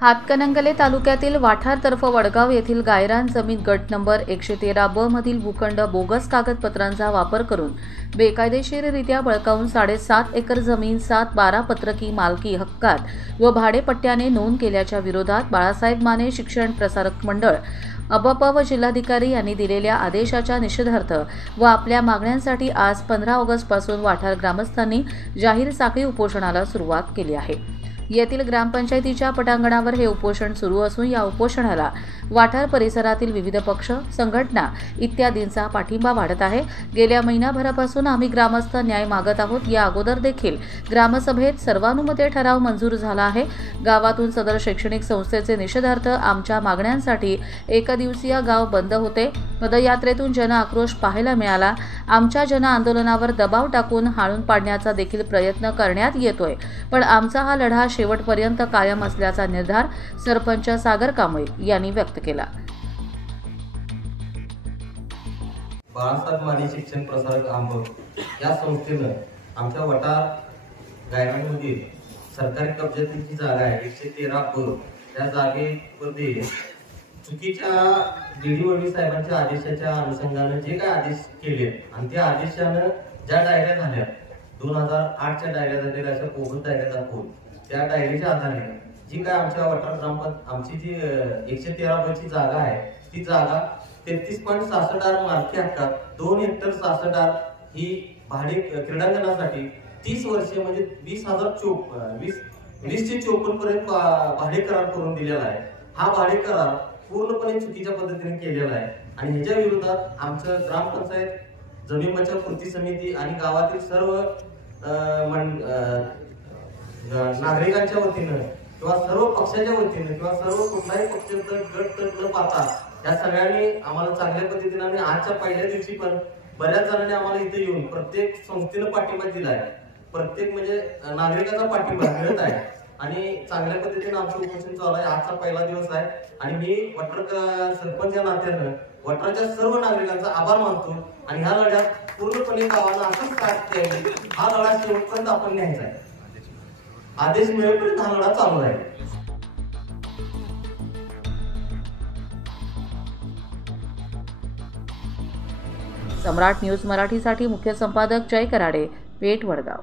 हातकणंगले तालुक्यातील वाठारतर्फ वडगाव येथील गायरान जमीन गट नंबर 113 ब मधील भूखंड बोगस कागदपत्रांचा वापर करून बेकायदेशीररित्या बळकावून 7.5 एकर जमीन 7-12 पत्रकी मालकी हक्कात व भाडेपट्ट्याने नोंद केल्याच्या विरोधात बाळासाहेब माने शिक्षण प्रसारक मंडळ अबप व जिल्हाधिकारी यांनी दिलेल्या आदेशाच्या निषेधार्थ व आपल्या मागण्यांसाठी आज 15 ऑगस्टपासून वाठार ग्रामस्थांनी जाहीर साखळी उपोषणाला सुरुवात केली आहे। येथील ग्रामपंचायतीच्या पटांगणावर हे उपोषण सुरू असून या उपोषणाला वाठार परिसरातील विविध पक्ष, संघटना इत्यादींचा पाठिंबा वाढत आहे। गेल्या महिनाभरापासून आम्ही ग्रामस्थ न्याय मागत आहोत। या अगोदर देखील ग्रामसभेत सर्वानुमते ठराव मंजूर झाला आहे। गावातून सदर शैक्षणिक संस्थेचे निषेधार्थ आमच्या मागण्यांसाठी एकदिवसीय गाव बंद होते। पदयात्रेतून जन आक्रोश पाहायला मिळाला। आमच्या जन आंदोलनावर दबाव टाकून हाणून पाडण्याचा देखील प्रयत्न करण्यात येतोय, पण आमचा हा लढा शेवटपर्यंत कायम असल्याचा निर्धार सरपंच सागर कांबळे यांनी व्यक्त केला। बाळासाहेब माने शिक्षण प्रसारक आंब या संस्थेनं आमच्या वाठार गायरानमधील सरकारी कब्जाची जी जागा आहे 113 ब त्या जागेमध्ये चुकीच्या डीडी साहेबांच्या आदेशाच्या अनुषंगाने जे काय आदेश केले आणि त्या आदेशानं ज्या डायऱ्या झाल्या 2008च्या डायऱ्या झालेल्या अशा बोगस डायऱ्या दाखवून त्या डायरीच्या आधारे जी काय आमच्या वाठार ग्रामपंचायत आमची जी 113 ब ची जागा आहे ती जागा 33.66 मालकी हक्कात 2 हेक्टर 66 ही भाडे क्रीडांगणासाठी 30 वर्षे म्हणजे 20,054 पर्यंत भाडे करार करून दिलेला आहे। हा भाडे करार पूर्णपणे चुकीच्या पद्धतीने केलेला आहे आणि ह्याच्या विरोधात आमचं ग्रामपंचायत जमीन बचाव कृती समिती आणि गावातील सर्व नागरिकांच्या वतीनं किंवा सर्व पक्षाच्या वतीनं किंवा सर्व कुठलाही पक्षाचं गट न पाहता या सगळ्यांनी आम्हाला चांगल्या पद्धतीने आणि आजच्या पहिल्या दिवशी पण बऱ्याच जणांनी आम्हाला इथे येऊन प्रत्येक संस्थेनं पाठिंबा दिला आहे। प्रत्येक म्हणजे नागरिकाचा पाठिंबा मिळत आहे आणि चांगल्या पद्धतीने आमचं उपोषण चालू आहे। आजचा पहिला दिवस आहे आणि मी वाठार सरपंच या नात्यानं वाठारच्या सर्व नागरिकांचा आभार मानतो आणि ह्या लढ्यात पूर्णपणे गावाला असंच साथ द्यायची। हा लढा शेवटपर्यंत आपण न्यायचा आहे। आदेश मिळेपर्यंत हा लढा चालू आहे। सम्राट न्यूज मराठीसाठी मुख्य संपादक जय कराडे, पेठ, वडगाव।